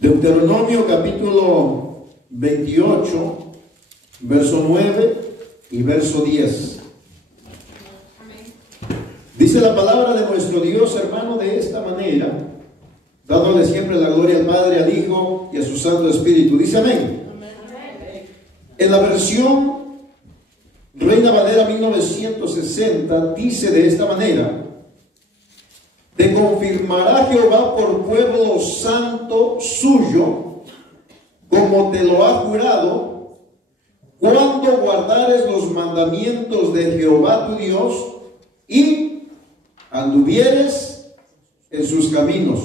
Deuteronomio capítulo 28, verso 9 y verso 10. Dice la palabra de nuestro Dios, hermano, de esta manera, dándole siempre la gloria al Padre, al Hijo y a su Santo Espíritu. Dice amén. En la versión Reina Valera 1960 dice de esta manera: te confirmará Jehová por pueblo santo suyo, como te lo ha jurado, cuando guardares los mandamientos de Jehová tu Dios y anduvieres en sus caminos.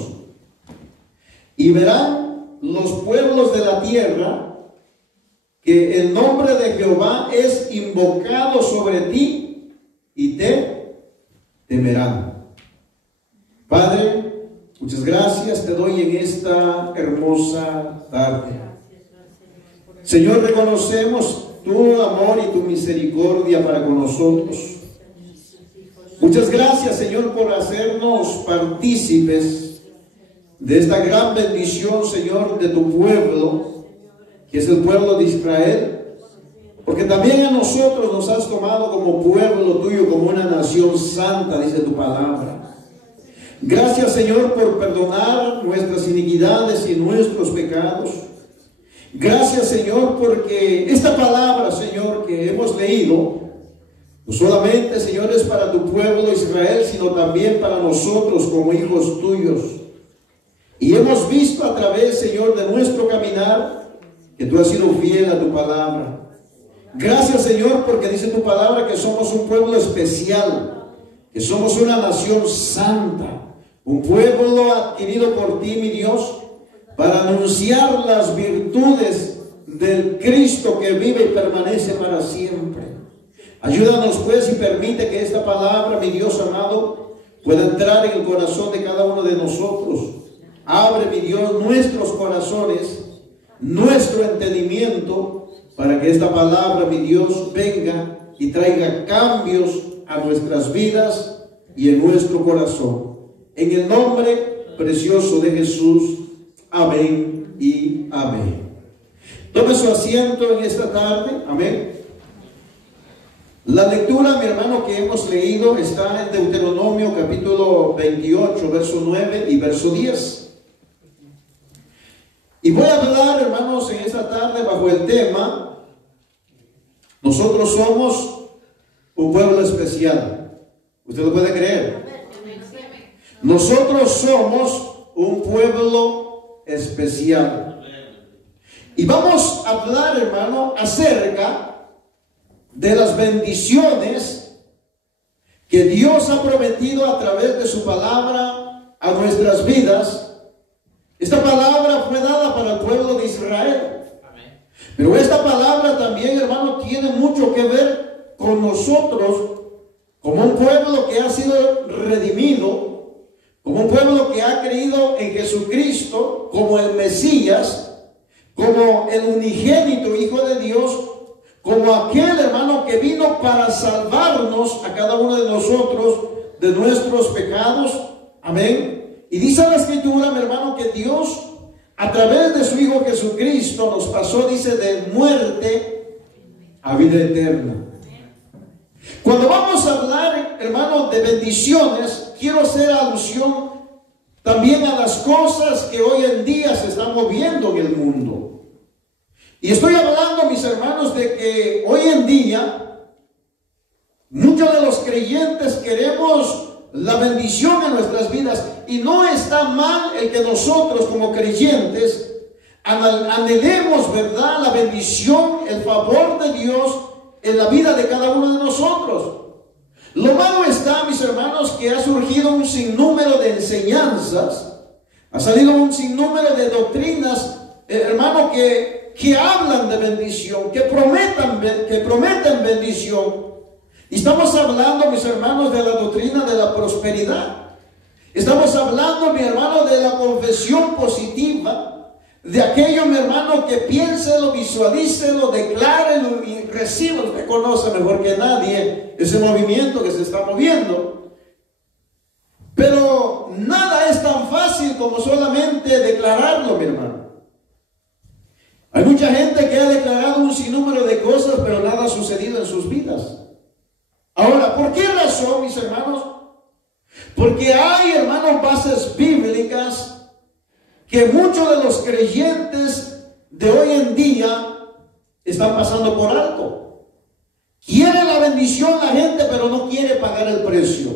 Y verán los pueblos de la tierra que el nombre de Jehová es invocado sobre ti y te temerán. Padre, muchas gracias te doy en esta hermosa tarde. Señor, reconocemos tu amor y tu misericordia para con nosotros. Muchas gracias, Señor, por hacernos partícipes de esta gran bendición, Señor, de tu pueblo, que es el pueblo de Israel, porque también a nosotros nos has tomado como pueblo tuyo, como una nación santa, dice tu palabra. Gracias, Señor, por perdonar nuestras iniquidades y nuestros pecados. Gracias, Señor, porque esta palabra, Señor, que hemos leído, no solamente, Señor, es para tu pueblo Israel, sino también para nosotros como hijos tuyos. Y hemos visto a través, Señor, de nuestro caminar, que tú has sido fiel a tu palabra. Gracias, Señor, porque dice tu palabra que somos un pueblo especial, que somos una nación santa, un pueblo adquirido por ti, mi Dios, para anunciar las virtudes del Cristo que vive y permanece para siempre. Ayúdanos, pues, y permite que esta palabra, mi Dios amado, pueda entrar en el corazón de cada uno de nosotros. Abre, mi Dios, nuestros corazones, nuestro entendimiento, para que esta palabra, mi Dios, venga y traiga cambios a nuestras vidas y en nuestro corazón. En el nombre precioso de Jesús. Amén y amén. Tome su asiento en esta tarde. Amén. La lectura, mi hermano, que hemos leído está en Deuteronomio capítulo 28, verso 9 y verso 10. Y voy a hablar, hermanos, en esta tarde bajo el tema: nosotros somos un pueblo especial. ¿Usted lo puede creer? Nosotros somos un pueblo especial. Y vamos a hablar, hermano, acerca de las bendiciones que Dios ha prometido a través de su palabra a nuestras vidas. Esta palabra fue dada para el pueblo de Israel. Pero esta palabra también, hermano, tiene mucho que ver con nosotros, como un pueblo que ha sido redimido, como un pueblo que ha creído en Jesucristo como el Mesías, como el unigénito Hijo de Dios, como aquel, hermano, que vino para salvarnos a cada uno de nosotros de nuestros pecados. Amén. Y dice la Escritura, mi hermano, que Dios, a través de su Hijo Jesucristo, nos pasó, dice, de muerte a vida eterna. Cuando vamos a hablar, hermano, de bendiciones, quiero hacer alusión también a las cosas que hoy en día se están moviendo en el mundo. Y estoy hablando, mis hermanos, de que hoy en día muchos de los creyentes queremos la bendición en nuestras vidas, y no está mal el que nosotros como creyentes anhelemos, ¿verdad?, la bendición, el favor de Dios en la vida de cada uno de nosotros. Lo malo está, mis hermanos, que ha surgido un sinnúmero de enseñanzas, ha salido un sinnúmero de doctrinas, hermano, que hablan de bendición, que prometen bendición. Y estamos hablando, mis hermanos, de la doctrina de la prosperidad. Estamos hablando, mi hermano, de la confesión positiva, de aquello, mi hermano, que piénselo, visualícelo, declárelo y recíbelo. Usted conoce mejor que nadie ese movimiento que se está moviendo. Pero nada es tan fácil como solamente declararlo, mi hermano. Hay mucha gente que ha declarado un sinnúmero de cosas, pero nada ha sucedido en sus vidas. Ahora, ¿por qué razón, mis hermanos? Porque hay, hermanos, bases bíblicas que muchos de los creyentes de hoy en día están pasando por alto. Quiere la bendición la gente, pero no quiere pagar el precio.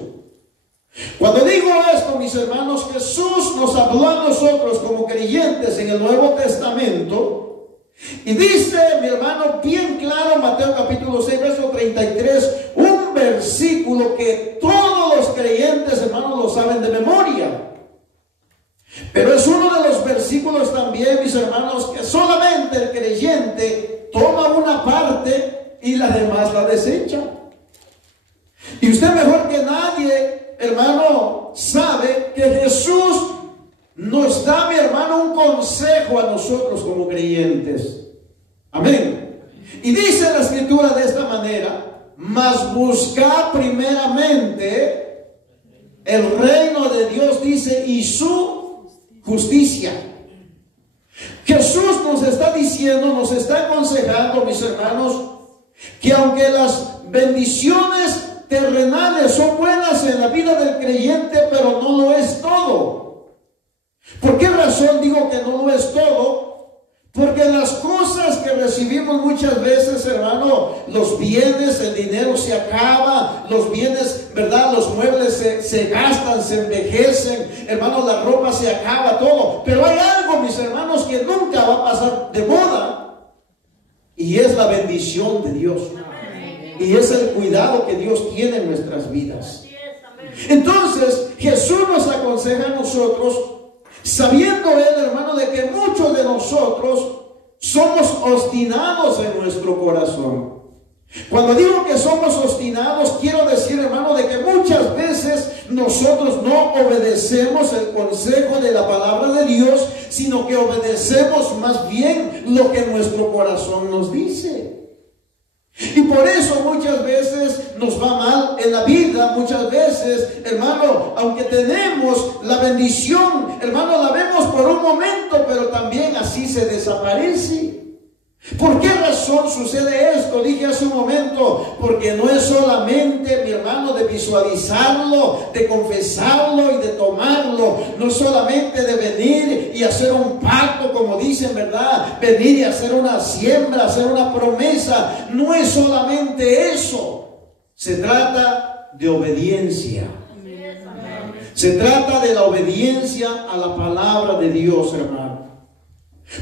Cuando digo esto, mis hermanos, Jesús nos habló a nosotros como creyentes en el Nuevo Testamento. Y dice, mi hermano, bien claro, Mateo capítulo 6, verso 33, un versículo que todos los creyentes, hermanos, lo saben de memoria. Pero es uno de los versículos también, mis hermanos, que solamente el creyente toma una parte y la demás la desecha. Y usted mejor que nadie, hermano, sabe que Jesús nos da, mi hermano, un consejo a nosotros como creyentes. Amén. Y dice la escritura de esta manera: mas buscad primeramente el reino de Dios, dice, y su justicia. Jesús nos está diciendo, nos está aconsejando, mis hermanos, que aunque las bendiciones terrenales son buenas en la vida del creyente, pero no lo es todo. ¿Por qué razón digo que no lo es todo? Porque las cosas que recibimos muchas veces, hermano, los bienes, el dinero se acaba, los bienes, ¿verdad? Los muebles se gastan, se envejecen, hermano, la ropa se acaba, todo. Pero hay algo, mis hermanos, que nunca va a pasar de moda, y es la bendición de Dios. Y es el cuidado que Dios tiene en nuestras vidas. Entonces, Jesús nos aconseja a nosotros, sabiendo él, hermano, de que muchos de nosotros somos obstinados en nuestro corazón. Cuando digo que somos obstinados, quiero decir, hermano, de que muchas veces nosotros no obedecemos el consejo de la palabra de Dios, sino que obedecemos más bien lo que nuestro corazón nos dice. Y por eso muchas veces nos va mal en la vida. Muchas veces, hermano, aunque tenemos la bendición, hermano, la vemos por un momento, pero también así se desaparece. ¿Por qué razón sucede esto? Dije hace un momento, porque no es solamente, mi hermano, de visualizarlo, de confesarlo y de tomarlo. No es solamente de venir y hacer un pacto, como dicen, ¿verdad? Venir y hacer una siembra, hacer una promesa. No es solamente eso. Se trata de obediencia. Se trata de la obediencia a la palabra de Dios, hermano.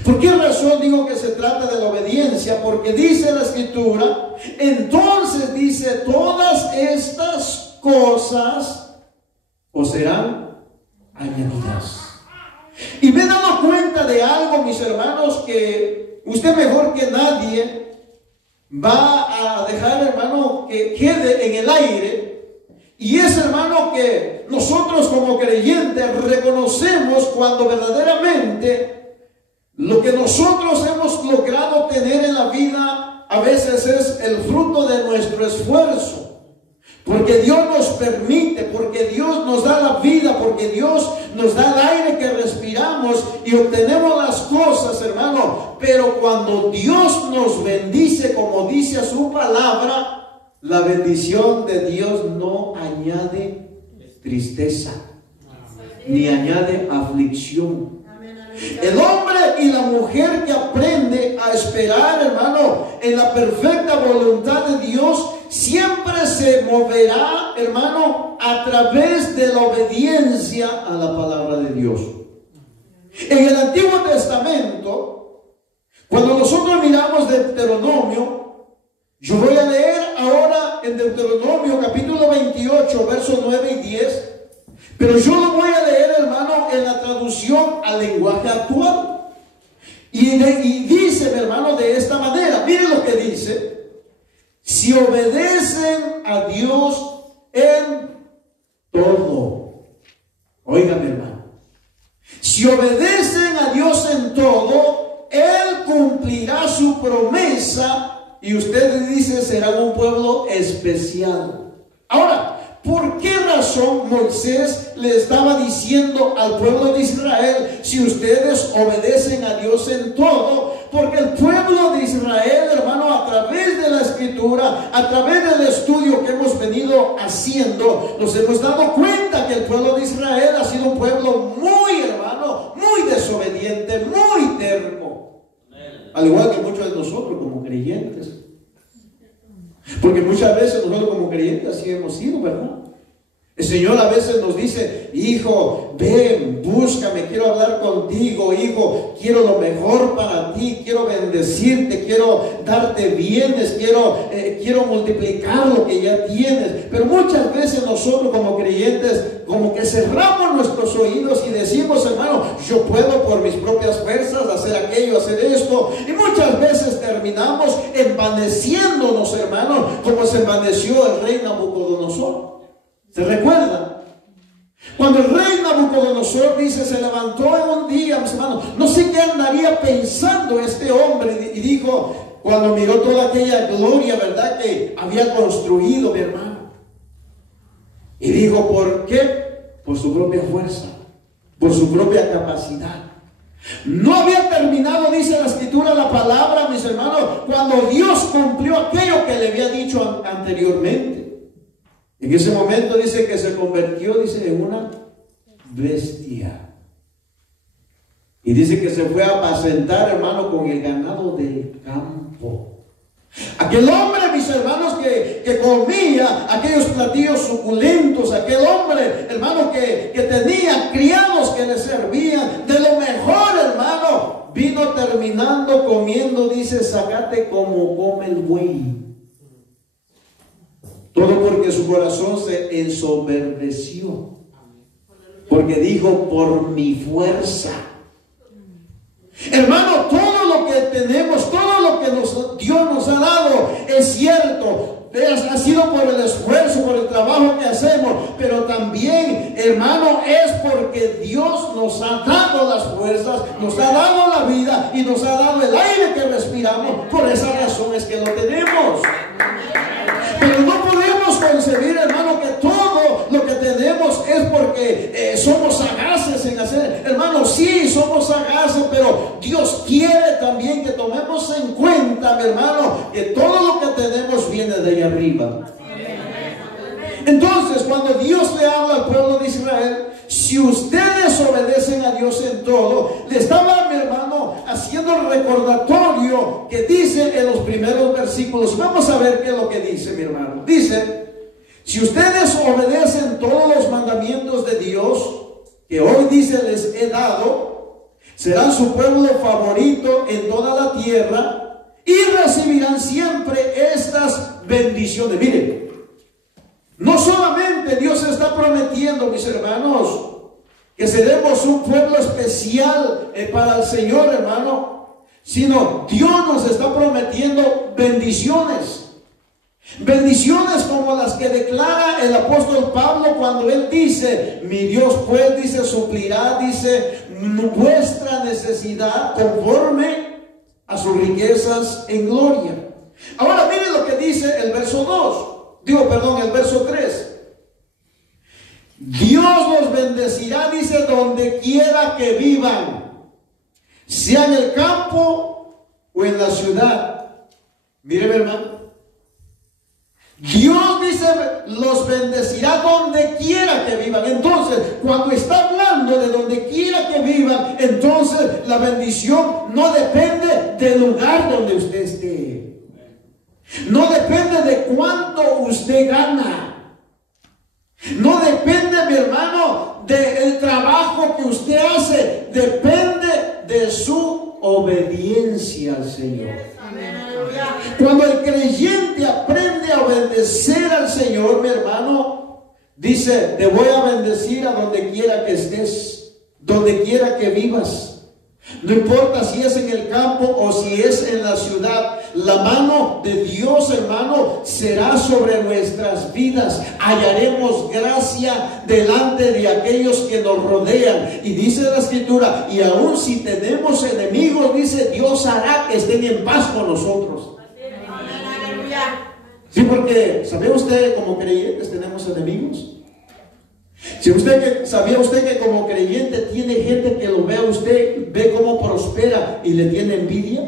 ¿Por qué razón digo que se trata de la obediencia? Porque dice la escritura, entonces dice, todas estas cosas os serán añadidas. Y me he dado cuenta de algo, mis hermanos, que usted mejor que nadie va a dejar, hermano, que quede en el aire. Y es, hermano, que nosotros como creyentes reconocemos cuando verdaderamente lo que nosotros hemos logrado tener en la vida a veces es el fruto de nuestro esfuerzo. Porque Dios nos permite, porque Dios nos da la vida, porque Dios nos da el aire que respiramos y obtenemos las cosas, hermano. Pero cuando Dios nos bendice, como dice su palabra, la bendición de Dios no añade tristeza, ni añade aflicción. El hombre y la mujer que aprende a esperar, hermano, en la perfecta voluntad de Dios, siempre se moverá, hermano, a través de la obediencia a la palabra de Dios. En el Antiguo Testamento, cuando nosotros miramos Deuteronomio, yo voy a leer ahora en Deuteronomio capítulo 28, versos 9 y 10. Pero yo lo voy a leer, hermano, en la traducción al lenguaje actual. Y dice, mi hermano, de esta manera. Miren lo que dice. Si obedecen a Dios en todo. Óigame, hermano. Si obedecen a Dios en todo, Él cumplirá su promesa. Y usted dice, serán un pueblo especial. Ahora, ¿por qué razón Moisés le estaba diciendo al pueblo de Israel, si ustedes obedecen a Dios en todo? Porque el pueblo de Israel, hermano, a través de la Escritura, a través del estudio que hemos venido haciendo, nos hemos dado cuenta que el pueblo de Israel ha sido un pueblo muy, hermano, muy desobediente, muy terco. Al igual que muchos de nosotros como creyentes. Porque muchas veces nosotros como creyentes así hemos sido, ¿verdad? El Señor a veces nos dice: hijo, ven, búscame, quiero hablar contigo, hijo, quiero lo mejor para ti, quiero bendecirte, quiero darte bienes, quiero multiplicar lo que ya tienes. Pero muchas veces nosotros como creyentes como que cerramos nuestros oídos y decimos: hermano, yo puedo por mis propias fuerzas hacer aquello, hacer esto. Y muchas veces terminamos envaneciéndonos, hermano, como se envaneció el rey Nabucodonosor. ¿Se recuerda? Cuando el rey Nabucodonosor dice, se levantó en un día, mis hermanos, no sé qué andaría pensando este hombre, y dijo, cuando miró toda aquella gloria, ¿verdad?, que había construido, mi hermano, y dijo: ¿por qué? Por su propia fuerza, por su propia capacidad. No había terminado, dice la Escritura, la palabra, mis hermanos, cuando Dios cumplió aquello que le había dicho anteriormente. En ese momento dice que se convirtió, dice, en una bestia. Y dice que se fue a apacentar, hermano, con el ganado del campo. Aquel hombre, mis hermanos, que comía aquellos platillos suculentos, aquel hombre, hermano, que tenía criados que le servían de lo mejor, hermano, vino terminando comiendo, dice, zacate como come el buey. Todo porque su corazón se ensoberbeció. Porque dijo: por mi fuerza. Hermano, todo lo que tenemos, todo lo que Dios nos ha dado, es cierto, ha sido por el esfuerzo, por el trabajo que hacemos, pero también, hermano, es porque Dios nos ha dado las fuerzas, nos ha dado la vida y nos ha dado el aire que respiramos. Por esa razón es que lo tenemos. Pero no podemos concebir, hermano, que todo lo que tenemos es porque somos sagaces en hacer. Hermano, sí, somos sagaces, pero Dios quiere también que tomemos en cuenta, mi hermano, que todo lo que tenemos viene de ahí arriba. Entonces, cuando Dios le habla al pueblo de Israel, si ustedes obedecen a Dios en todo, le estaba, mi hermano, haciendo el recordatorio que dice en los primeros versículos. Vamos a ver qué es lo que dice, mi hermano. Dice: si ustedes obedecen todos los mandamientos de Dios, que hoy dice les he dado, serán su pueblo favorito en toda la tierra y recibirán siempre estas bendiciones. Miren, no solamente Dios está prometiendo, mis hermanos, que seremos un pueblo especial para el Señor, hermano, sino Dios nos está prometiendo bendiciones. Bendiciones como las que declara el apóstol Pablo cuando él dice: mi Dios pues, dice, suplirá, dice, vuestra necesidad conforme a sus riquezas en gloria. Ahora miren lo que dice el verso 2. El verso 3. Dios los bendecirá, dice, donde quiera que vivan, sea en el campo o en la ciudad. Mire, hermano, Dios, dice, los bendecirá donde quiera que vivan. Entonces, cuando está hablando de donde quiera que vivan, entonces la bendición no depende del lugar donde usted esté. No depende de cuánto usted gana. No depende, mi hermano, del trabajo que usted hace. Depende de su obediencia al Señor. Cuando el creyente aprende a obedecer al Señor, mi hermano, dice: te voy a bendecir a donde quiera que estés, donde quiera que vivas. No importa si es en el campo o si es en la ciudad, la mano de Dios, hermano, será sobre nuestras vidas. Hallaremos gracia delante de aquellos que nos rodean. Y dice la Escritura: y aun si tenemos enemigos, dice, Dios hará que estén en paz con nosotros. Sí, porque ¿sabía usted como creyentes tenemos enemigos? ¿Sabía usted que como creyente tiene gente que lo ve a usted, ve cómo prospera y le tiene envidia?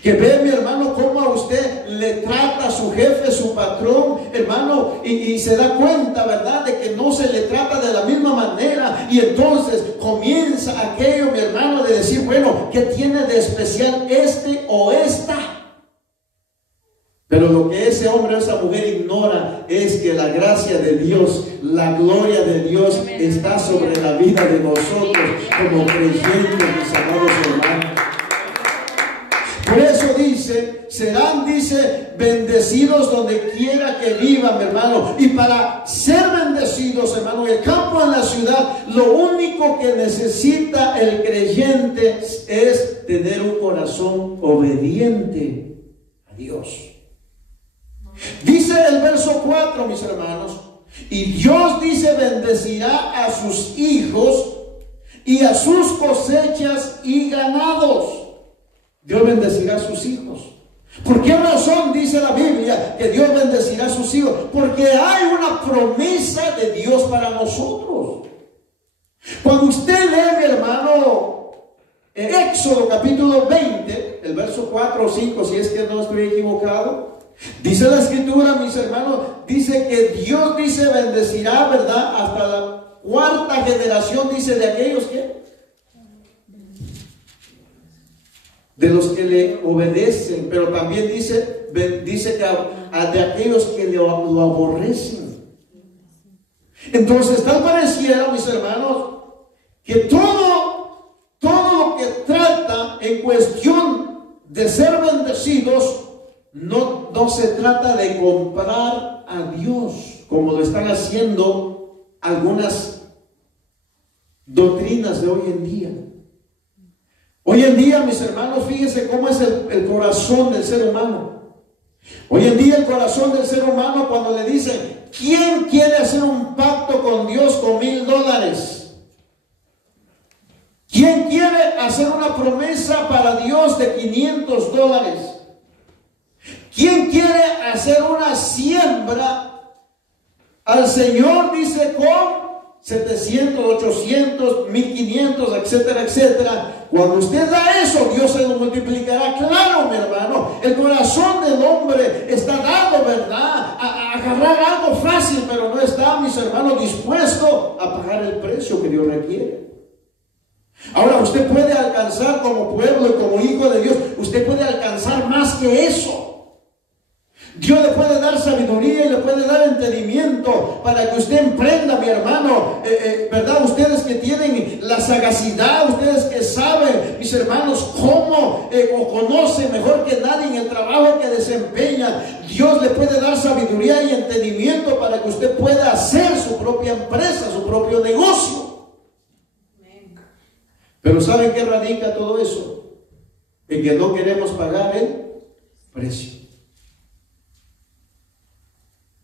Que ve, mi hermano, cómo a usted le trata su jefe, su patrón, hermano, y se da cuenta, ¿verdad?, de que no se le trata de la misma manera. Y entonces comienza aquello, mi hermano, de decir, bueno, ¿qué tiene de especial este o esta? Pero lo que ese hombre o esa mujer ignora es que la gracia de Dios, la gloria de Dios está sobre la vida de nosotros como creyentes, mis amados hermanos. Por eso dice, serán, dice, bendecidos donde quiera que vivan, mi hermano. Y para ser bendecidos, hermano, en el campo, en la ciudad, lo único que necesita el creyente es tener un corazón obediente a Dios. Dice el verso 4, mis hermanos, y Dios, dice, bendecirá a sus hijos y a sus cosechas y ganados. Dios bendecirá a sus hijos. ¿Por qué razón dice la Biblia que Dios bendecirá a sus hijos? Porque hay una promesa de Dios para nosotros. Cuando usted lee, mi hermano, Éxodo capítulo 20, el verso 4 o 5, si es que no estoy equivocado, dice la escritura, mis hermanos, dice que Dios, dice, bendecirá, ¿verdad?, hasta la cuarta generación, dice, de aquellos que, de los que le obedecen, pero también dice que de aquellos que lo aborrecen. Entonces, tal pareciera, mis hermanos, que todo lo que trata en cuestión de ser bendecidos, no se trata de comprar a Dios, como lo están haciendo algunas doctrinas de hoy en día. Hoy en día, mis hermanos, fíjense cómo es el corazón del ser humano. Hoy en día el corazón del ser humano, cuando le dicen, ¿quién quiere hacer un pacto con Dios con $1000? ¿Quién quiere hacer una promesa para Dios de $500? ¿Quién quiere hacer una siembra al Señor, dice, con 700, 800, 1500, etcétera, etcétera? Cuando usted da eso, Dios se lo multiplicará. Claro, mi hermano, el corazón del hombre está dado, ¿verdad?, a agarrar algo fácil, pero no está, mis hermanos, dispuesto a pagar el precio que Dios requiere. Ahora, usted puede alcanzar como pueblo y como hijo de Dios, usted puede alcanzar más que eso. Dios le puede dar sabiduría y le puede dar entendimiento para que usted emprenda, mi hermano, ¿verdad? Ustedes que tienen la sagacidad, ustedes que saben, mis hermanos, cómo o conocen mejor que nadie en el trabajo que desempeñan, Dios le puede dar sabiduría y entendimiento para que usted pueda hacer su propia empresa, su propio negocio. Pero ¿saben qué radica todo eso? En que no queremos pagar el precio.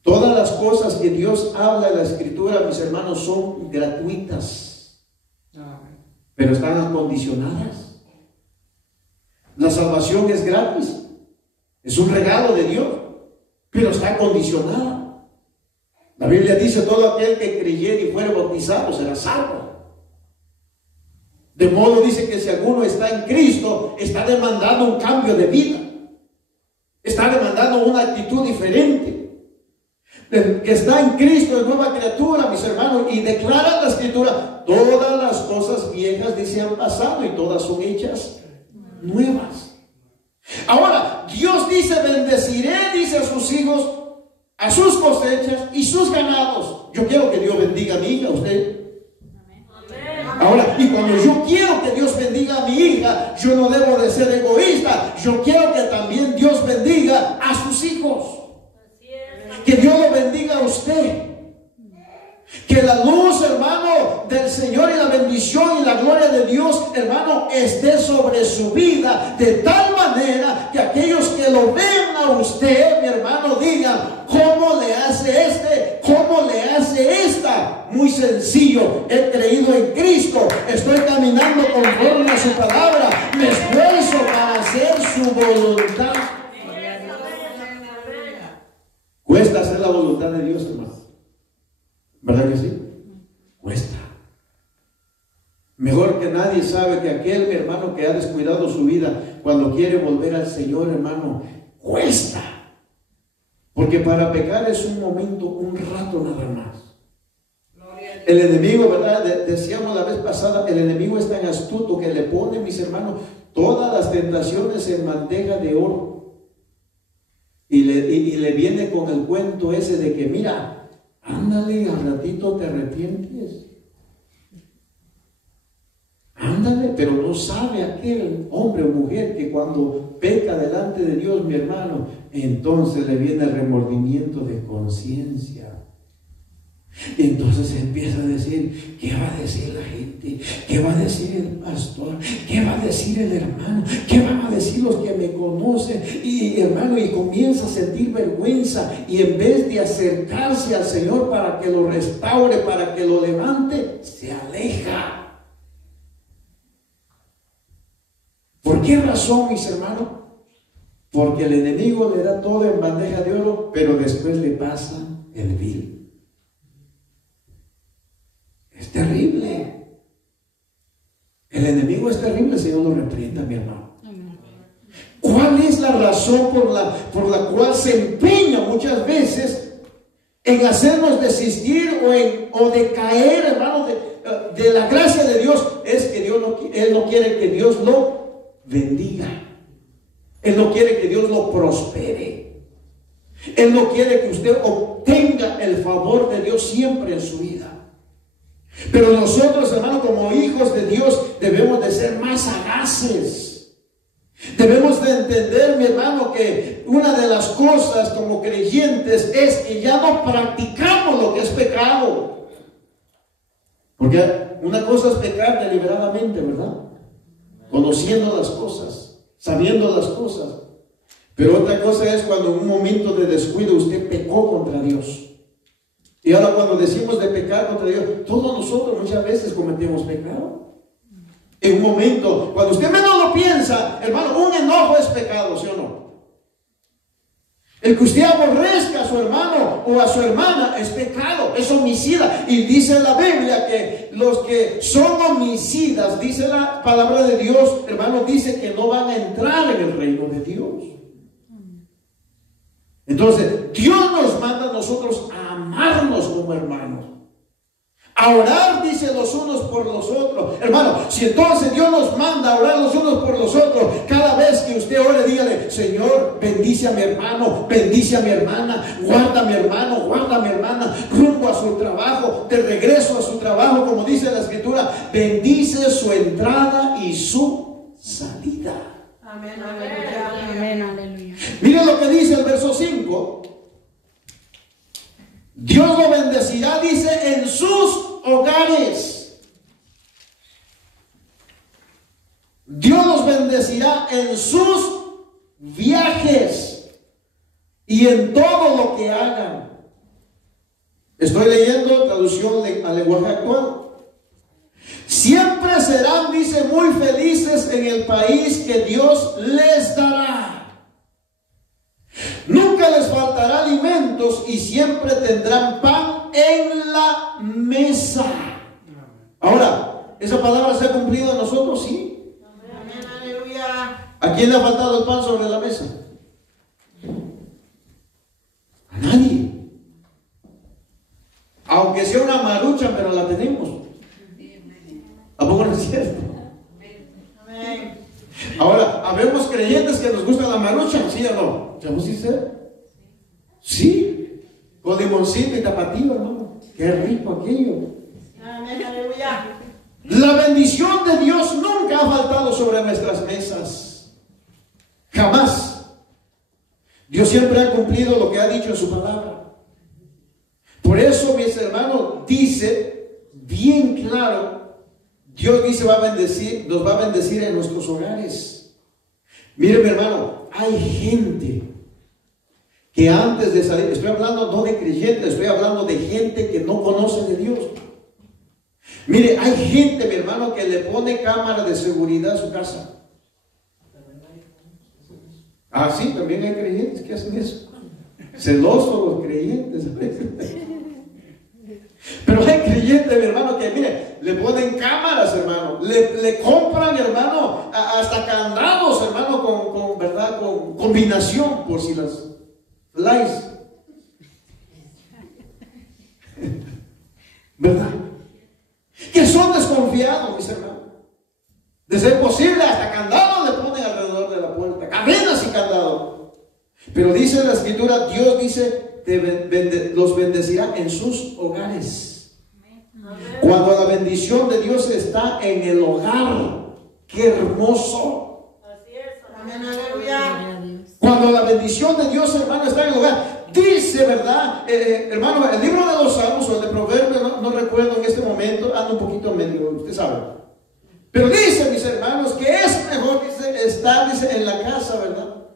Todas las cosas que Dios habla en la Escritura, mis hermanos, son gratuitas, pero están acondicionadas. La salvación es gratis, es un regalo de Dios, pero está acondicionada. La Biblia dice, todo aquel que creyere y fuere bautizado será salvo. De modo, dice, que si alguno está en Cristo, está demandando un cambio de vida, está demandando una actitud diferente. Que está en Cristo es nueva criatura, mis hermanos, y declara la Escritura, todas las cosas viejas, dice, han pasado y todas son hechas nuevas. Ahora, Dios dice, bendeciré, dice, a sus hijos, a sus cosechas y sus ganados. Yo quiero que Dios bendiga a mi hija, a usted. Ahora, y cuando yo quiero que Dios bendiga a mi hija, yo no debo de ser egoísta. Yo quiero que también Dios bendiga a sus hijos. Que Dios lo bendiga a usted. Que la luz, hermano, del Señor y la bendición y la gloria de Dios, hermano, esté sobre su vida, de tal manera que aquellos que lo ven a usted, mi hermano, digan, ¿cómo le hace este? ¿Cómo le hace esta? Muy sencillo, he creído en Cristo, estoy caminando conforme a su palabra, me esfuerzo para hacer su voluntad. Cuesta hacer la voluntad de Dios, hermano. ¿Verdad que sí? Cuesta. Mejor que nadie sabe que aquel, mi hermano, que ha descuidado su vida, cuando quiere volver al Señor, hermano, cuesta. Porque para pecar es un momento, un rato nada más. El enemigo, ¿verdad? Decíamos la vez pasada, el enemigo es tan astuto que le pone, mis hermanos, todas las tentaciones en bandeja de oro. Y le viene con el cuento ese de que, mira, ándale, al ratito te arrepientes. Ándale, pero no sabe aquel hombre o mujer que cuando peca delante de Dios, mi hermano, entonces le viene el remordimiento de conciencia. Y entonces empieza a decir, ¿qué va a decir la gente? ¿Qué va a decir el pastor? ¿Qué va a decir el hermano? ¿Qué van a decir los que me conocen? Y hermano, y comienza a sentir vergüenza, y en vez de acercarse al Señor para que lo restaure, para que lo levante, se aleja. ¿Por qué razón, mis hermanos? Porque el enemigo le da todo en bandeja de oro, pero después le pasa el vil. Es terrible. El enemigo es terrible, el Señor lo reprenda, mi hermano. ¿Cuál es la razón por la cual se empeña muchas veces en hacernos desistir o de caer, hermano, de la gracia de Dios? Es que Él no quiere que Dios lo bendiga. Él no quiere que Dios lo prospere. Él no quiere que usted obtenga el favor de Dios siempre en su vida. Pero nosotros, hermano, como hijos de Dios, debemos de ser más sagaces. Debemos de entender, mi hermano, que una de las cosas como creyentes es que ya no practicamos lo que es pecado. Porque una cosa es pecar deliberadamente, ¿verdad? Conociendo las cosas, sabiendo las cosas. Pero otra cosa es cuando en un momento de descuido usted pecó contra Dios. Y ahora cuando decimos de pecar contra Dios, todos nosotros muchas veces cometemos pecado. En un momento, cuando usted menos lo piensa, hermano, un enojo es pecado, ¿sí o no? El que usted aborrezca a su hermano o a su hermana es pecado, es homicida. Y dice la Biblia que los que son homicidas, dice la palabra de Dios, hermano, dice que no van a entrar en el reino de Dios. Entonces, Dios nos manda a nosotros a amarnos como hermanos, a orar, dice, los unos por los otros. Hermano, si entonces Dios nos manda a orar los unos por los otros, cada vez que usted ore, dígale: Señor, bendice a mi hermano, bendice a mi hermana, guarda a mi hermano, guarda a mi hermana, rumbo a su trabajo, de regreso a su trabajo, como dice la Escritura, bendice su entrada y su salida. Amén, aleluya. Amén, aleluya. Miren lo que dice el verso 5. Dios lo bendecirá, dice, en sus hogares. Dios los bendecirá en sus viajes y en todo lo que hagan. Estoy leyendo traducción al lenguaje actual. Siempre serán, dice, muy felices en el país que Dios les dará. Nunca les faltará alimentos y siempre tendrán pan en la mesa. Ahora, ¿esa palabra se ha cumplido en nosotros? Sí. Amén, aleluya. ¿A quién le ha faltado el pan sobre la mesa? A nadie. Aunque sea una marucha, pero la tenemos. ¿A poco no es cierto? Amén. Ahora, habemos creyentes que nos gusta la marucha, ¿sí o no? ¿Seamos sinceros? Sí, con limoncito y tapatío, hermano. Qué rico aquello. Amén, aleluya. La bendición de Dios nunca ha faltado sobre nuestras mesas. Jamás. Dios siempre ha cumplido lo que ha dicho en su palabra. Por eso, mis hermanos, dice bien claro, Dios dice nos va a bendecir en nuestros hogares. Mire, mi hermano, hay gente que antes de salir, estoy hablando no de creyentes, estoy hablando de gente que no conoce de Dios. Mire, hay gente, mi hermano, que le pone cámara de seguridad a su casa. Ah, sí, también hay creyentes que hacen eso. Celosos los creyentes. Pero hay creyentes, mi hermano, que mire, le ponen cámaras, hermano, le compran, hermano, hasta candados, hermano, combinación, por si las flies, ¿verdad? Que son desconfiados, mis hermanos. De ser posible, hasta candados le ponen alrededor de la puerta, cadenas y candados. Pero dice la Escritura, Dios dice, los bendecirá en sus hogares. Cuando la bendición de Dios está en el hogar, qué hermoso. Así es. Amén, aleluya. Cuando la bendición de Dios, hermano, está en el hogar. Dice, ¿verdad? Hermano, el libro de los Salmos o el de Proverbios, no recuerdo en este momento, ando un poquito medio, usted sabe. Pero dice, mis hermanos, que es mejor, dice, estar, dice, en la casa, ¿verdad?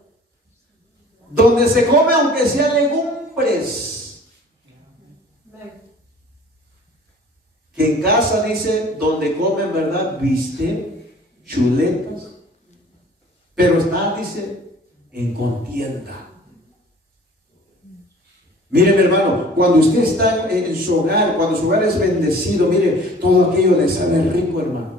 Donde se come aunque sea legumbres. Que en casa, dice, donde comen, ¿verdad? Viste, chuletas. Pero está, dice, en contienda. Mire, mi hermano, cuando usted está en su hogar, cuando su hogar es bendecido, mire, todo aquello le sabe rico, hermano.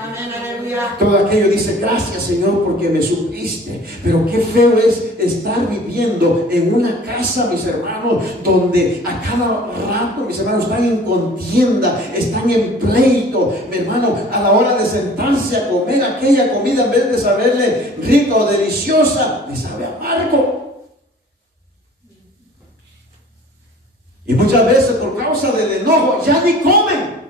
Amén, aleluya. Todo aquello dice, gracias Señor porque me supliste. Pero qué feo es estar viviendo en una casa, mis hermanos, donde a cada rato, mis hermanos, están en contienda, están en pleito. Mi hermano, a la hora de sentarse a comer aquella comida, en vez de saberle rica o deliciosa, le sabe amargo. Y muchas veces por causa del enojo ya ni comen.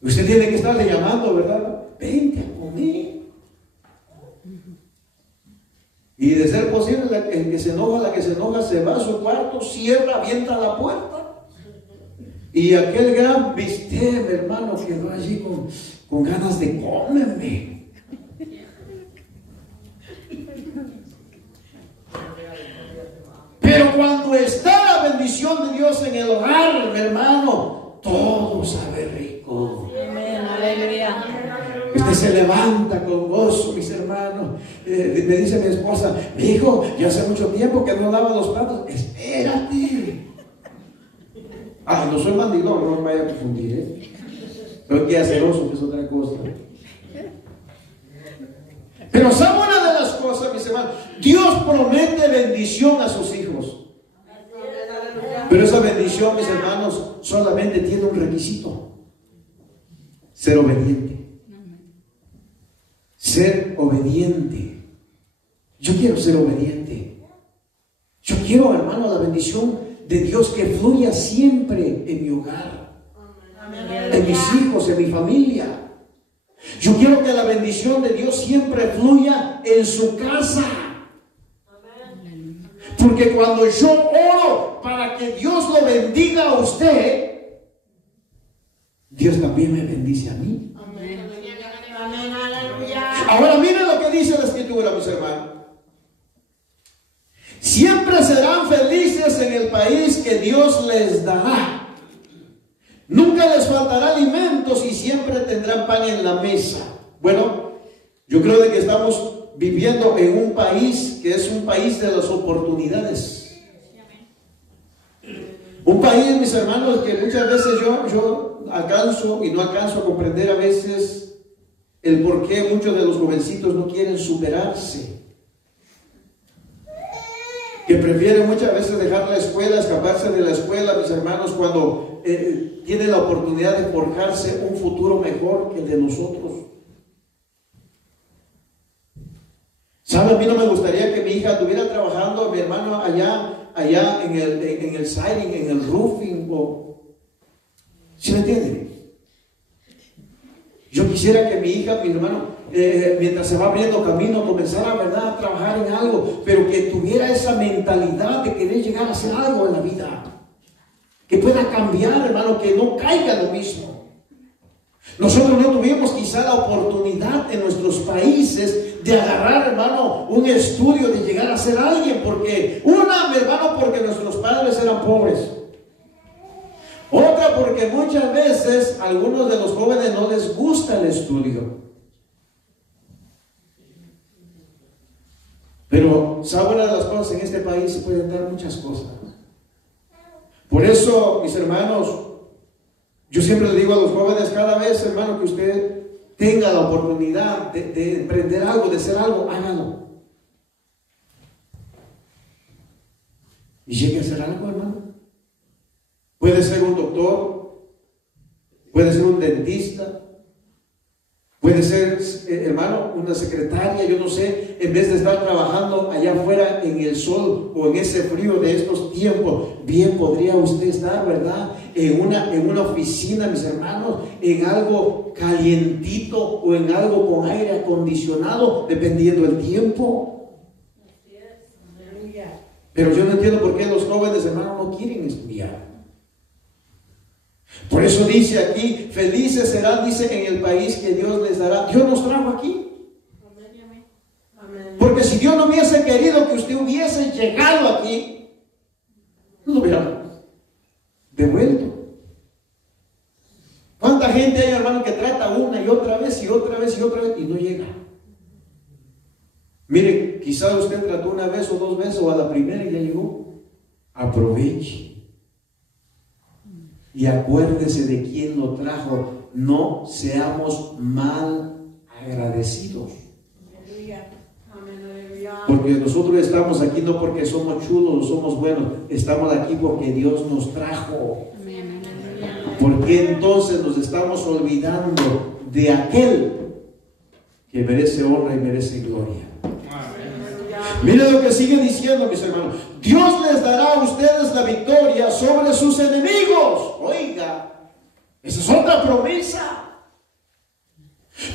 Usted tiene que estarle llamando, ¿verdad? Vente a comer. Y de ser posible, el que se enoja, la que se enoja, se va a su cuarto, cierra, avienta la puerta. Y aquel gran bistec, mi hermano, quedó allí con ganas de comerme. Pero cuando está la bendición de Dios en el hogar, mi hermano, todo sabe rico. Amén, aleluya. Usted se levanta con gozo, mis hermanos. Me dice mi esposa, mi hijo, ya hace mucho tiempo que no lavo los platos. Espérate. No soy mandilón, no me vaya a confundir, Soy que aceroso, que es otra cosa. Pero ¿sabe una de las cosas, mis hermanos? Dios promete bendición a sus hijos. Pero esa bendición, mis hermanos, solamente tiene un requisito: ser obediente. Ser obediente. Yo quiero ser obediente. Yo quiero, hermano, la bendición de Dios que fluya siempre en mi hogar, en mis hijos, en mi familia. Yo quiero que la bendición de Dios siempre fluya en su casa. Porque cuando yo oro para que Dios lo bendiga a usted, Dios también me bendice a mí. Ahora miren lo que dice la Escritura, mis hermanos. Siempre serán felices en el país que Dios les dará. Nunca les faltará alimentos y siempre tendrán pan en la mesa. Bueno, yo creo de que estamos viviendo en un país que es un país de las oportunidades. Un país, mis hermanos, que muchas veces yo alcanzo y no alcanzo a comprender a veces el por qué muchos de los jovencitos no quieren superarse. Que prefieren muchas veces dejar la escuela, escaparse de la escuela, mis hermanos, cuando tienen la oportunidad de forjarse un futuro mejor que el de nosotros. ¿Sabe? A mí no me gustaría que mi hija estuviera trabajando, mi hermano, allá en el siding, en el roofing. ¿Sí me entienden? Yo quisiera que mi hija, mi hermano, mientras se va abriendo camino, comenzara, ¿verdad?, a trabajar en algo, pero que tuviera esa mentalidad de querer llegar a hacer algo en la vida. Que pueda cambiar, hermano, que no caiga lo mismo. Nosotros no tuvimos quizá la oportunidad en nuestros países de agarrar, hermano, un estudio, de llegar a ser alguien, porque una, mi hermano, porque nuestros padres eran pobres. Otra, porque muchas veces a algunos de los jóvenes no les gusta el estudio. Pero, ¿sabe una de las cosas? En este país se pueden dar muchas cosas. Por eso, mis hermanos, yo siempre le digo a los jóvenes, cada vez, hermano, que usted tenga la oportunidad de emprender algo, de hacer algo, hágalo. Y llegue a hacer algo, hermano. Puede ser un doctor, puede ser un dentista, puede ser, hermano, una secretaria, yo no sé, en vez de estar trabajando allá afuera en el sol o en ese frío de estos tiempos, bien podría usted estar, ¿verdad? En una oficina, mis hermanos, en algo calientito o en algo con aire acondicionado, dependiendo del tiempo. Pero yo no entiendo por qué los jóvenes, hermanos, no quieren estudiar. Por eso dice aquí, felices serán, dice, en el país que Dios les dará. Dios nos trajo aquí. Porque si Dios no hubiese querido que usted hubiese llegado aquí, no lo hubiera devuelto. ¿Cuánta gente hay, hermano, que trata una y otra vez y otra vez y otra vez y no llega? Mire, quizás usted trató una vez o dos veces o a la primera y ya llegó. Aproveche. Y acuérdese de quién lo trajo. No seamos mal agradecidos. Porque nosotros estamos aquí no porque somos chulos o somos buenos. Estamos aquí porque Dios nos trajo. ¿Por qué entonces nos estamos olvidando de aquel que merece honra y merece gloria? Mire lo que sigue diciendo, mis hermanos. Dios les dará a ustedes la victoria sobre sus enemigos. Oiga, esa es otra promesa.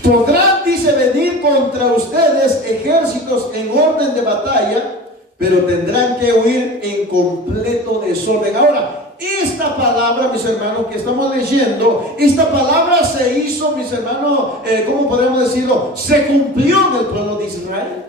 Podrán, dice, venir contra ustedes ejércitos en orden de batalla, pero tendrán que huir en completo desorden. Ahora, esta palabra, mis hermanos, que estamos leyendo, esta palabra se hizo, mis hermanos, ¿cómo podemos decirlo? Se cumplió en el pueblo de Israel.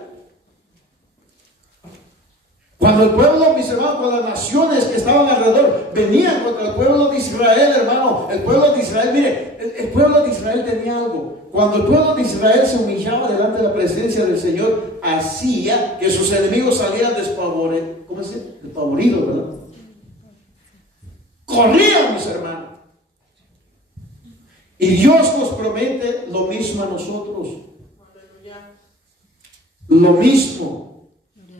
Cuando el pueblo, mis hermanos, cuando las naciones que estaban alrededor venían contra el pueblo de Israel, hermano, el pueblo de Israel, mire, el pueblo de Israel tenía algo. Cuando el pueblo de Israel se humillaba delante de la presencia del Señor, hacía que sus enemigos salieran despavoridos, ¿verdad? Corrían, mis hermanos. Y Dios nos promete lo mismo a nosotros. Lo mismo.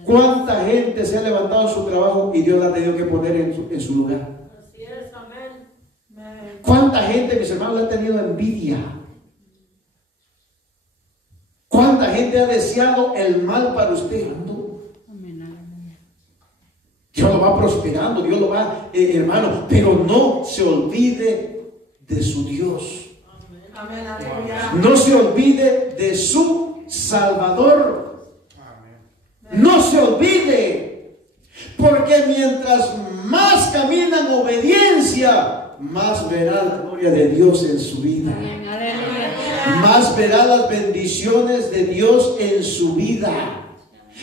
¿Cuánta gente se ha levantado en su trabajo y Dios la ha tenido que poner en su lugar? Así es, amén. ¿Cuánta gente, mis hermanos, le ha tenido envidia? ¿Cuánta gente ha deseado el mal para usted? Dios lo va prosperando, Dios lo va, hermano, pero no se olvide de su Dios. Amén, aleluya. No se olvide de su Salvador. No se olvide, porque mientras más camina en obediencia, más verá la gloria de Dios en su vida. Más verá las bendiciones de Dios en su vida.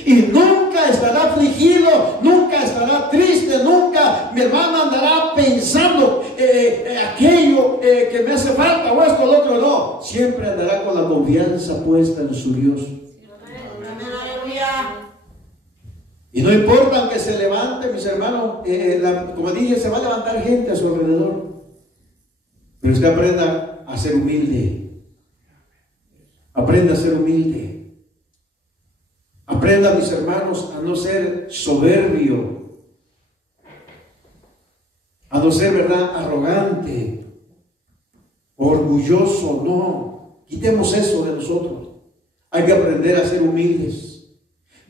Y nunca estará afligido, nunca estará triste, nunca, mi hermano, andará pensando aquello que me hace falta o esto o lo otro. No, siempre andará con la confianza puesta en su Dios. Amén, aleluya. Y no importa que se levante, mis hermanos, como dije, se va a levantar gente a su alrededor. Pero usted aprenda a ser humilde. Aprenda a ser humilde. Aprenda, mis hermanos, a no ser soberbio. A no ser, ¿verdad?, arrogante, orgulloso. No, quitemos eso de nosotros. Hay que aprender a ser humildes.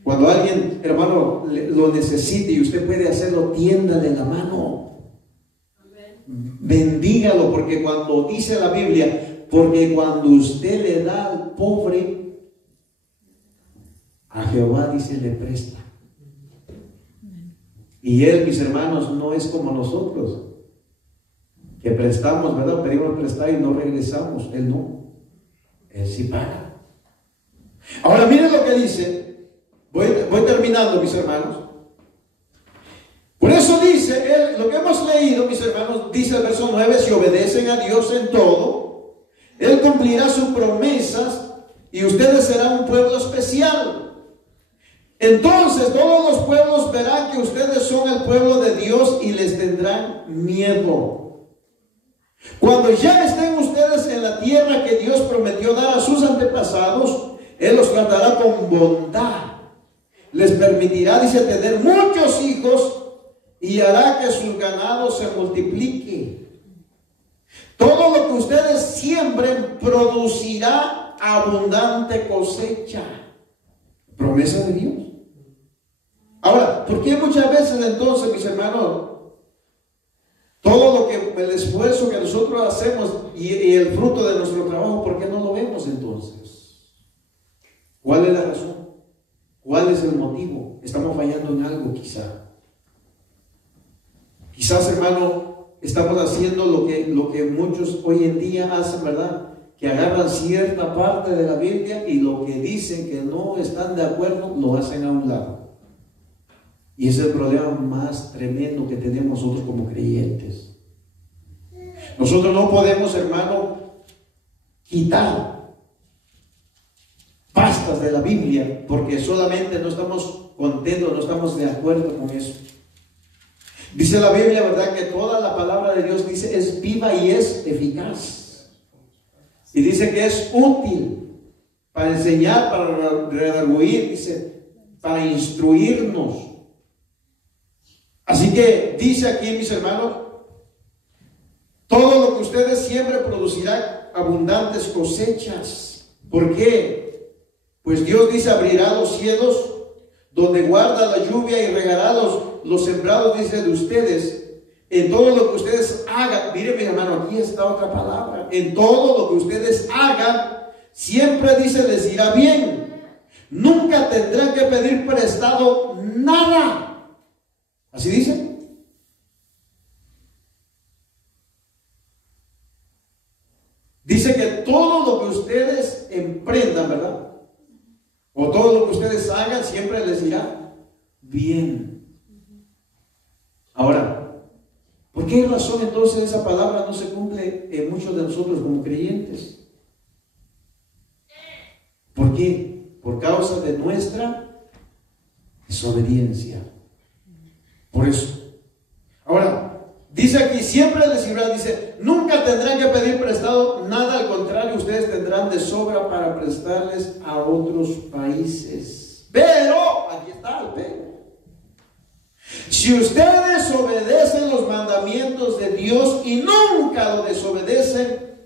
Cuando alguien, hermano, lo necesite y usted puede hacerlo, tiéndale la mano. Bendígalo, porque cuando dice la Biblia, porque cuando usted le da al pobre, a Jehová, dice, le presta. Y Él, mis hermanos, no es como nosotros, que prestamos, ¿verdad? Pedimos prestar y no regresamos. Él no. Él sí paga. Ahora miren lo que dice. Voy terminando, mis hermanos. Por eso dice, lo que hemos leído, mis hermanos, dice el verso 9, si obedecen a Dios en todo, Él cumplirá sus promesas y ustedes serán un pueblo especial. Entonces todos los pueblos verán que ustedes son el pueblo de Dios y les tendrán miedo. Cuando ya estén ustedes en la tierra que Dios prometió dar a sus antepasados, Él los tratará con bondad. Les permitirá, dice, tener muchos hijos y hará que su ganado se multiplique. Todo lo que ustedes siembren producirá abundante cosecha. Promesa de Dios. Ahora, ¿por qué muchas veces entonces, mis hermanos, todo lo que, el esfuerzo que nosotros hacemos y el fruto de nuestro trabajo, ¿por qué no lo vemos entonces? ¿Cuál es la razón? ¿Cuál es el motivo? Estamos fallando en algo quizá. Quizás, hermano, estamos haciendo lo que muchos hoy en día hacen, ¿verdad? Que agarran cierta parte de la Biblia y lo que dicen que no están de acuerdo, lo hacen a un lado. Y ese es el problema más tremendo que tenemos nosotros como creyentes. Nosotros no podemos, hermano, quitar pastas de la Biblia porque solamente no estamos contentos, no estamos de acuerdo con eso. Dice la Biblia, ¿verdad?, que toda la palabra de Dios, dice, es viva y es eficaz. Y dice que es útil para enseñar, para redarguir, dice, para instruirnos. Así que dice aquí, mis hermanos, todo lo que ustedes siembren producirá abundantes cosechas. ¿Por qué? Pues Dios dice, abrirá los cielos donde guarda la lluvia y regará los sembrados, dice, de ustedes. En todo lo que ustedes hagan, miren, mi hermano, aquí está otra palabra. En todo lo que ustedes hagan, siempre dice, les irá bien. Nunca tendrán que pedir prestado nada. ¿Así dice? Dice que todo lo que ustedes emprendan, ¿verdad? O todo lo que ustedes hagan, siempre les irá bien. Ahora, ¿por qué razón entonces esa palabra no se cumple en muchos de nosotros como creyentes? ¿Por qué? Por causa de nuestra desobediencia. Por eso. Ahora, dice aquí, siempre les irá, dice, nunca tendrán que pedir prestado nada, al contrario, ustedes tendrán de sobra para prestarles a otros países. Pero, aquí está el pero. Si ustedes obedecen los mandamientos de Dios y nunca lo desobedecen,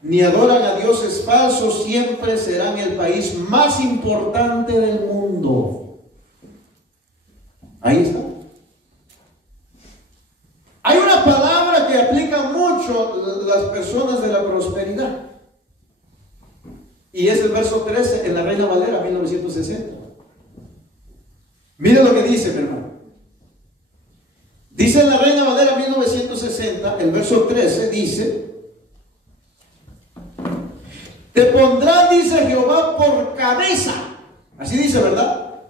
ni adoran a dioses falsos, siempre serán el país más importante del mundo. Ahí está. Hay una palabra que aplica mucho las personas de la prosperidad. Y es el verso 13 en la Reina Valera 1960. Mire lo que dice, mi hermano. Dice en la Reina Valera 1960, el verso 13 dice: te pondrá, dice Jehová, por cabeza. Así dice, ¿verdad?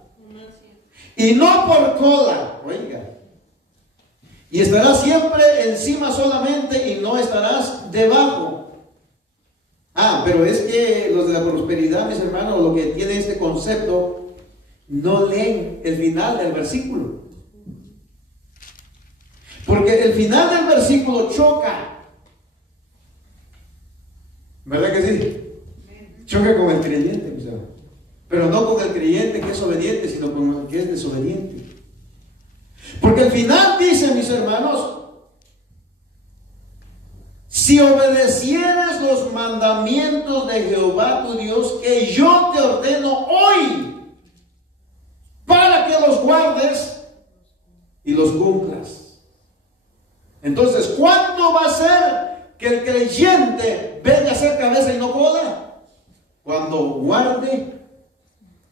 Y no por cola. Oiga. Y estarás siempre encima solamente y no estarás debajo. Pero es que los de la prosperidad, mis hermanos, lo que tiene este concepto, no leen el final del versículo. Porque el final del versículo choca. ¿Verdad que sí? Choca con el creyente, mis hermanos. Pero no con el creyente que es obediente, sino con el que es desobediente. Porque al final dice, mis hermanos, si obedecieres los mandamientos de Jehová tu Dios, que yo te ordeno hoy, para que los guardes y los cumplas. Entonces, ¿cuándo va a ser que el creyente venga a ser cabeza y no cola? Cuando guarde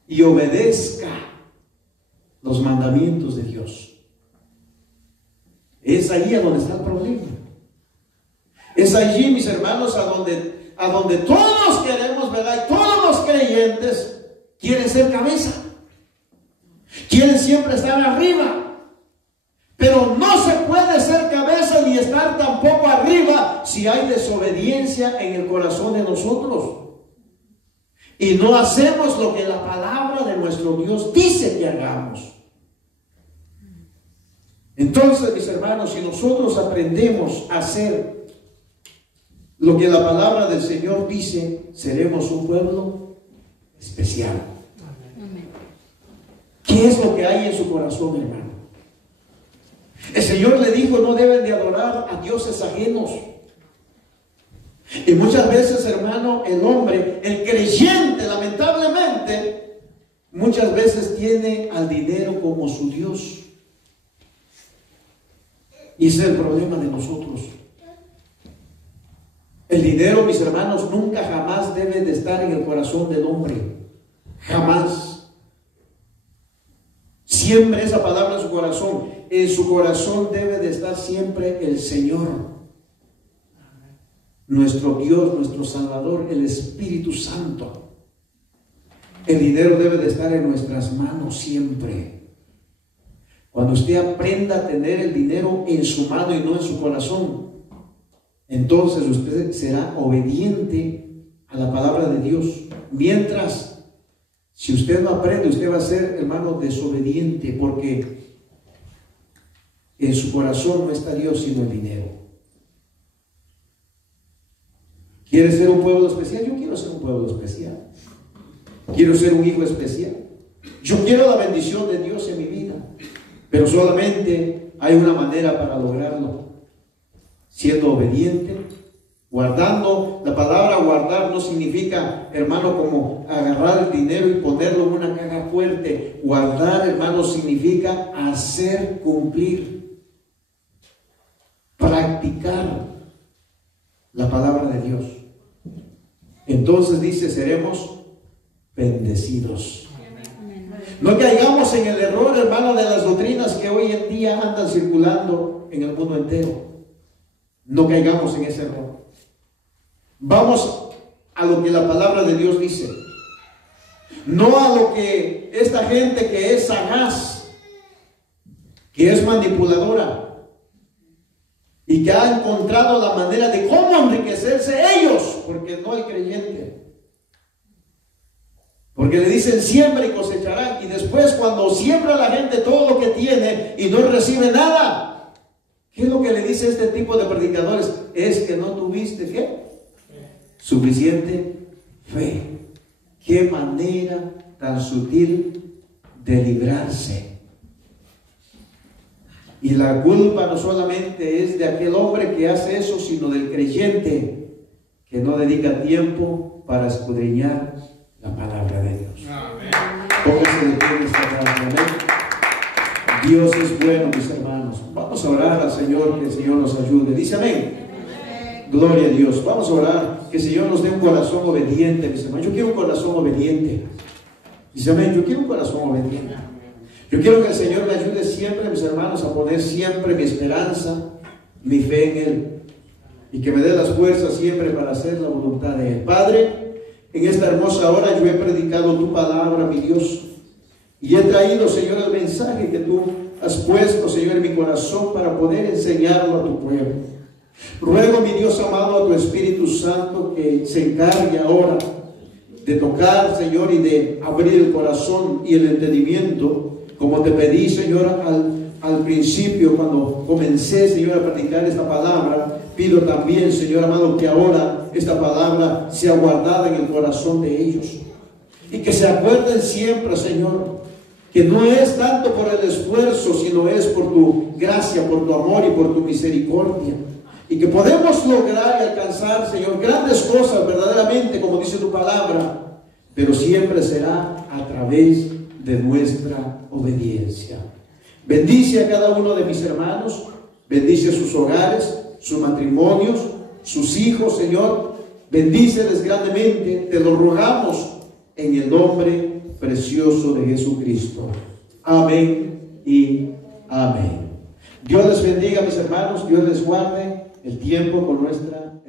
y obedezca los mandamientos de Dios. Es allí a donde está el problema. Es allí, mis hermanos, a donde todos queremos, ¿verdad? Y todos los creyentes quieren ser cabeza. Quieren siempre estar arriba. Pero no se puede ser cabeza ni estar tampoco arriba si hay desobediencia en el corazón de nosotros. Y no hacemos lo que la palabra de nuestro Dios dice que hagamos. Entonces, mis hermanos, si nosotros aprendemos a ser lo que la palabra del Señor dice, seremos un pueblo especial. ¿Qué es lo que hay en su corazón, hermano? El Señor le dijo, no deben de adorar a dioses ajenos. Y muchas veces, hermano, el hombre, el creyente, lamentablemente, muchas veces tiene al dinero como su Dios. Y ese es el problema de nosotros. El dinero, mis hermanos, nunca jamás debe de estar en el corazón del hombre. Jamás. Siempre esa palabra en su corazón. En su corazón debe de estar siempre el Señor. Nuestro Dios, nuestro Salvador, el Espíritu Santo. El dinero debe de estar en nuestras manos siempre. Cuando usted aprenda a tener el dinero en su mano y no en su corazón, entonces usted será obediente a la palabra de Dios. Mientras, si usted no aprende, usted va a ser, hermano, desobediente, porque en su corazón no está Dios sino el dinero. ¿Quiere ser un pueblo especial? Yo quiero ser un pueblo especial. Quiero ser un hijo especial. Yo quiero la bendición de Dios en mi vida, pero solamente hay una manera para lograrlo: siendo obediente, guardando. La palabra guardar no significa, hermano, como agarrar el dinero y ponerlo en una caja fuerte. Guardar, hermano, significa hacer cumplir, practicar la palabra de Dios. Entonces dice, seremos bendecidos. No caigamos en el error, hermano, de las doctrinas que hoy en día andan circulando en el mundo entero. No caigamos en ese error. Vamos a lo que la palabra de Dios dice, no a lo que esta gente que es sagaz, que es manipuladora y que ha encontrado la manera de cómo enriquecerse ellos, porque no el creyente. Porque le dicen siembra y cosecharán, y después cuando siembra la gente todo lo que tiene y no recibe nada, ¿qué es lo que le dice este tipo de predicadores? Es que no tuviste ¿qué? Suficiente fe. Qué manera tan sutil de librarse. Y la culpa no solamente es de aquel hombre que hace eso, sino del creyente que no dedica tiempo para escudriñar la palabra de Dios. Póngase de pie esta tarde. Dios es bueno, mis hermanos. Vamos a orar al Señor, que el Señor nos ayude. Dice amén. Gloria a Dios. Vamos a orar, que el Señor nos dé un corazón obediente, mis hermanos. Yo quiero un corazón obediente. Dice amén. Yo quiero un corazón obediente. Yo quiero que el Señor me ayude siempre, mis hermanos, a poner siempre mi esperanza, mi fe en Él, y que me dé las fuerzas siempre para hacer la voluntad de Él. Padre, en esta hermosa hora yo he predicado tu palabra, mi Dios, y he traído, Señor, el mensaje que tú has puesto, Señor, en mi corazón para poder enseñarlo a tu pueblo. Ruego, mi Dios amado, a tu Espíritu Santo que se encargue ahora de tocar, Señor, y de abrir el corazón y el entendimiento, como te pedí, Señor, al principio, cuando comencé, Señor, a predicar esta palabra. Pido también, Señor amado, que ahora esta palabra sea guardada en el corazón de ellos, y que se acuerden siempre, Señor, que no es tanto por el esfuerzo, sino es por tu gracia, por tu amor y por tu misericordia, y que podemos lograr y alcanzar, Señor, grandes cosas verdaderamente, como dice tu palabra, pero siempre será a través de nuestra obediencia. Bendice a cada uno de mis hermanos, bendice sus hogares, sus matrimonios, sus hijos, Señor, bendíceles grandemente, te lo rogamos en el nombre precioso de Jesucristo. Amén y amén. Dios les bendiga, mis hermanos, Dios les guarde el tiempo con nuestra